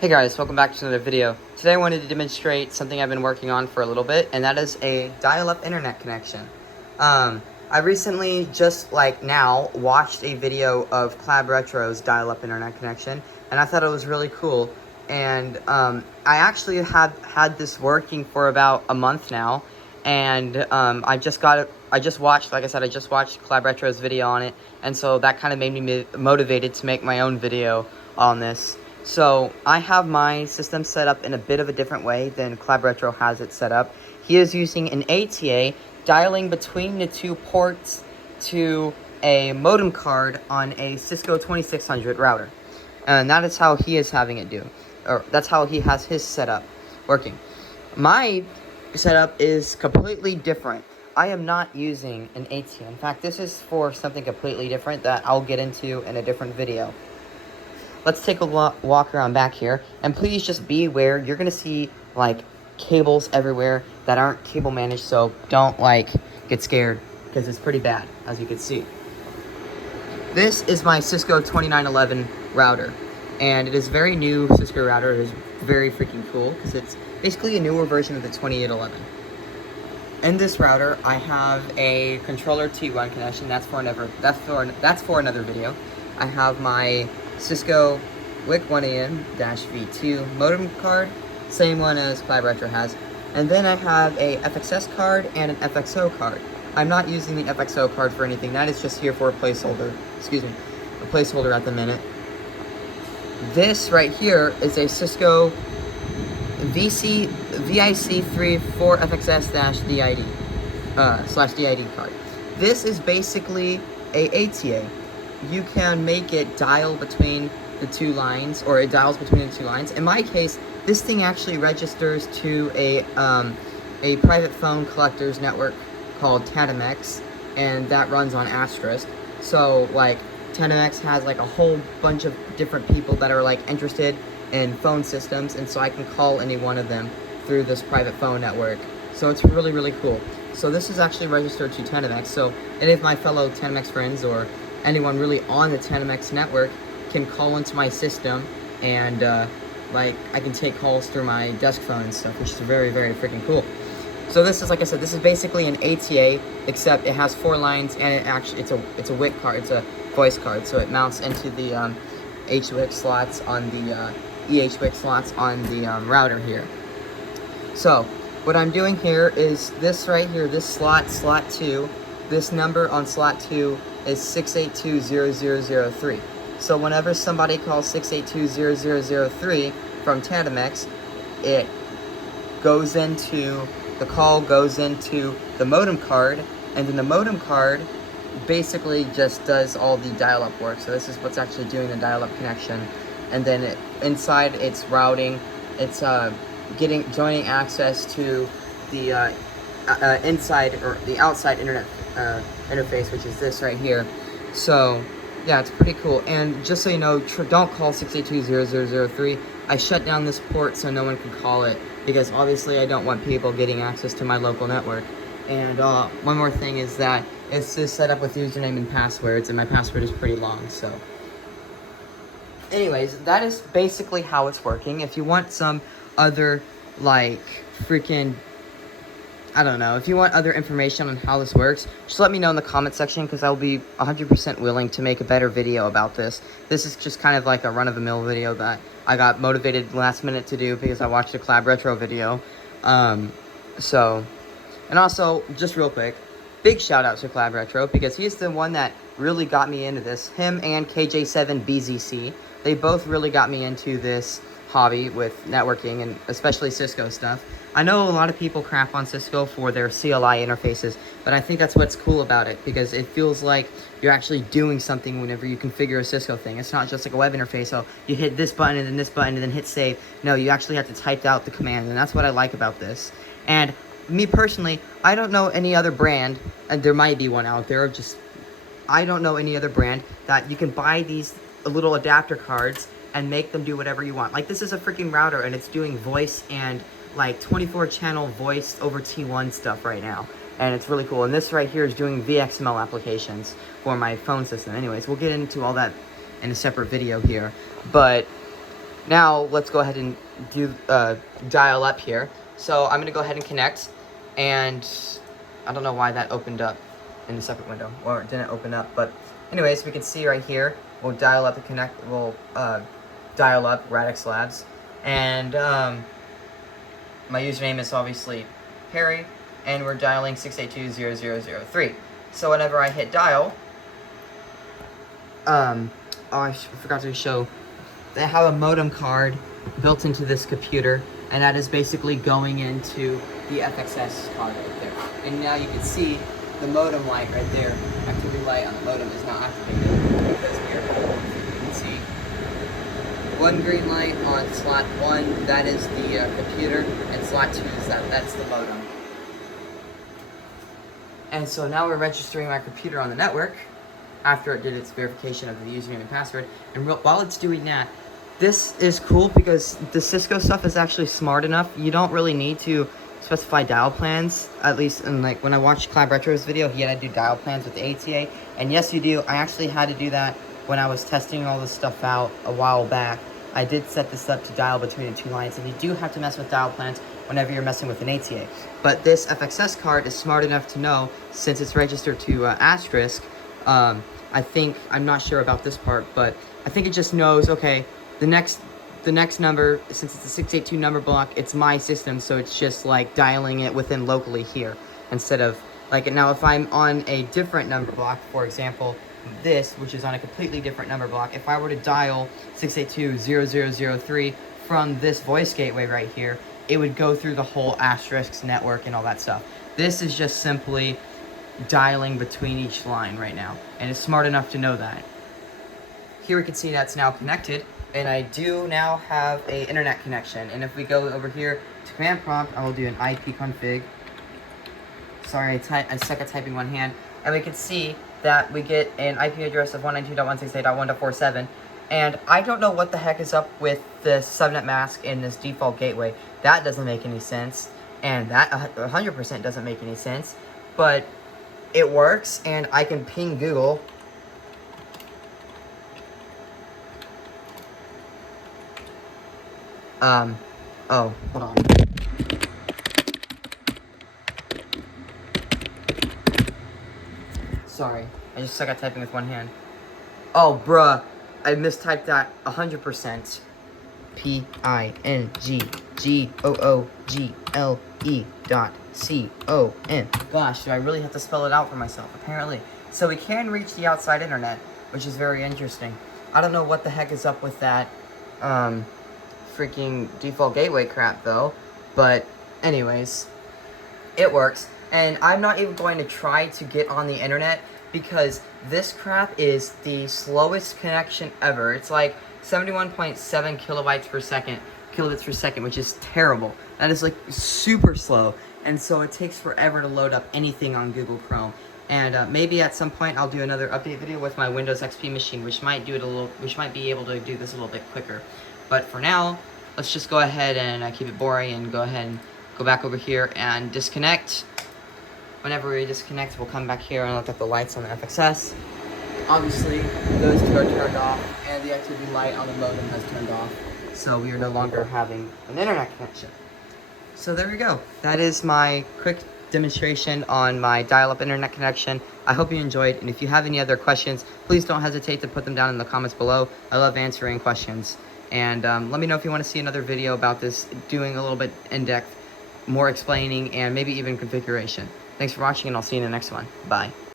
Hey guys, welcome back to another video. Today I wanted to demonstrate something I've been working on for a little bit, and that is a dial-up internet connection. I recently, just like now, watched a video of Clab Retro's dial-up internet connection, and I thought it was really cool. And I actually have had this working for about a month now, and I just watched, like I said, I just watched Clab Retro's video on it, and so that kind of made me motivated to make my own video on this. So, I have my system set up in a bit of a different way than Clab Retro has it set up. He is using an ATA, dialing between the two ports to a modem card on a Cisco 2600 router. And that is how he is having it do. Or, that's how he has his setup working. My setup is completely different. I am not using an ATA. In fact, this is for something completely different that I'll get into in a different video. Let's take a walk around back here, and please just be aware, you're going to see, like, cables everywhere that aren't cable managed, so don't, like, get scared, because it's pretty bad, as you can see. This is my Cisco 2911 router, and it is a very new Cisco router. It is very freaking cool, because it's basically a newer version of the 2811. In this router, I have a controller T1 connection. That's for another video. I have my Cisco WIC 1AM-V2 modem card, same one as Clab Retro has. And then I have a FXS card and an FXO card. I'm not using the FXO card for anything. That is just here for a placeholder. A placeholder at the minute. This right here is a Cisco VIC34FXS-DID /DID card. This is basically a ATA. You can make it dial between the two lines, or it dials between the two lines. In my case, this thing actually registers to a private phone collectors network called Tandemx, and that runs on Asterisk. So, like, Tandemx has, like, a whole bunch of different people that are, like, interested in phone systems, and so I can call any one of them through this private phone network. So it's really, really cool. So this is actually registered to Tandemx, so any of my fellow Tandemx friends, or anyone really on the Tandemx network, can call into my system, and like, I can take calls through my desk phone and stuff, which is very, very freaking cool. So this is, like I said, this is basically an ATA, except it has 4 lines, and it's a WIC card, it's a voice card, so it mounts into the HWIC slots on the EHWIC slots on the router here. So what I'm doing here is this right here, this slot 2, this number on slot 2 is 6820003. So whenever somebody calls 6820003 from Tandemx, the call goes into the modem card, and then the modem card basically just does all the dial-up work. So this is what's actually doing the dial-up connection, and then inside it's routing, it's joining access to the inside or the outside internet interface, which is this right here. So yeah, it's pretty cool. And just so you know, don't call 6820003. I shut down this port so no one can call it, because obviously I don't want people getting access to my local network. And one more thing is that it's just set up with username and passwords, and my password is pretty long. So anyways, that is basically how it's working. If you want some other, like, freaking, I don't know, if you want other information on how this works, just let me know in the comment section, because I'll be 100% willing to make a better video about this. This is just kind of like a run-of-the-mill video that I got motivated last minute to do because I watched a Clab Retro video. And also, just real quick, big shout out to Clab Retro, because he's the one that really got me into this. Him and KJ7BZC, they both really got me into this hobby with networking, and especially Cisco stuff. I know a lot of people crap on Cisco for their CLI interfaces, but I think that's what's cool about it, because it feels like you're actually doing something whenever you configure a Cisco thing. It's not just like a web interface, so you hit this button and then this button and then hit save. No, you actually have to type out the commands, and that's what I like about this. And me personally, I don't know any other brand, and there might be one out there, I don't know any other brand that you can buy these little adapter cards and make them do whatever you want. Like, this is a freaking router, and it's doing voice and, like, 24-channel voice over T1 stuff right now. And it's really cool. And this right here is doing VXML applications for my phone system. Anyways, we'll get into all that in a separate video here. But now let's go ahead and do dial up here. So I'm gonna go ahead and connect, and I don't know why that opened up in a separate window, or it didn't open up, but anyways, we can see right here, we'll dial up the connect, we'll dial up Radix Labs, and my username is obviously Harry, and we're dialing 682-0003. So whenever I hit dial, oh, I forgot to show, they have a modem card built into this computer, and that is basically going into the FXS card right there. And now you can see the modem light right there, activity light on the modem is not activated because here, you can see one green light on slot 1, that is the computer, and slot 2 is that's the modem. And so now we're registering my computer on the network after it did its verification of the username and password. And while it's doing that, this is cool because the Cisco stuff is actually smart enough. You don't really need to specify dial plans, at least in like when I watched Clab Retro's video, he had to do dial plans with the ATA. And yes, you do. I actually had to do that when I was testing all this stuff out a while back. I did set this up to dial between the 2 lines, and you do have to mess with dial plans whenever you're messing with an ATA. But this FXS card is smart enough to know, since it's registered to asterisk, I think, I'm not sure about this part, but I think it just knows, okay, the next number, since it's a 682 number block, it's my system, so it's just like dialing it within locally here, instead of, like, now if I'm on a different number block, for example, this, which is on a completely different number block, if I were to dial 682-0003 from this voice gateway right here, it would go through the whole asterisk network and all that stuff. This is just simply dialing between each line right now, and it's smart enough to know that. Here we can see that's now connected, and I do now have a internet connection. And if we go over here to command prompt, I will do an IP config. Sorry, I suck at typing one hand. And we can see that we get an IP address of 192.168.1.47. And I don't know what the heck is up with the subnet mask in this default gateway. That doesn't make any sense, and that 100% doesn't make any sense. But it works, and I can ping Google. Oh, hold on. Sorry, I just suck at typing with one hand. Oh, bruh, I mistyped that 100%. PINGGOOGLE.CON. Gosh, do I really have to spell it out for myself? Apparently. So we can reach the outside internet, which is very interesting. I don't know what the heck is up with that, freaking default gateway crap, though. But, anyways, it works. And I'm not even going to try to get on the internet because this crap is the slowest connection ever. It's like 71.7 kilobits per second, which is terrible. That is like super slow, and so it takes forever to load up anything on Google Chrome. And maybe at some point I'll do another update video with my Windows XP machine, which might be able to do this a little bit quicker. But for now, let's just go ahead and keep it boring and go ahead and go back over here and disconnect. Whenever we disconnect, we'll come back here and look at the lights on the FXS. Obviously, those two are turned off, and the activity light on the modem has turned off, so we are no longer having an internet connection. So there we go. That is my quick demonstration on my dial-up internet connection. I hope you enjoyed, and if you have any other questions, please don't hesitate to put them down in the comments below. I love answering questions. And let me know if you want to see another video about this, doing a little bit in-depth, more explaining, and maybe even configuration. Thanks for watching, and I'll see you in the next one. Bye.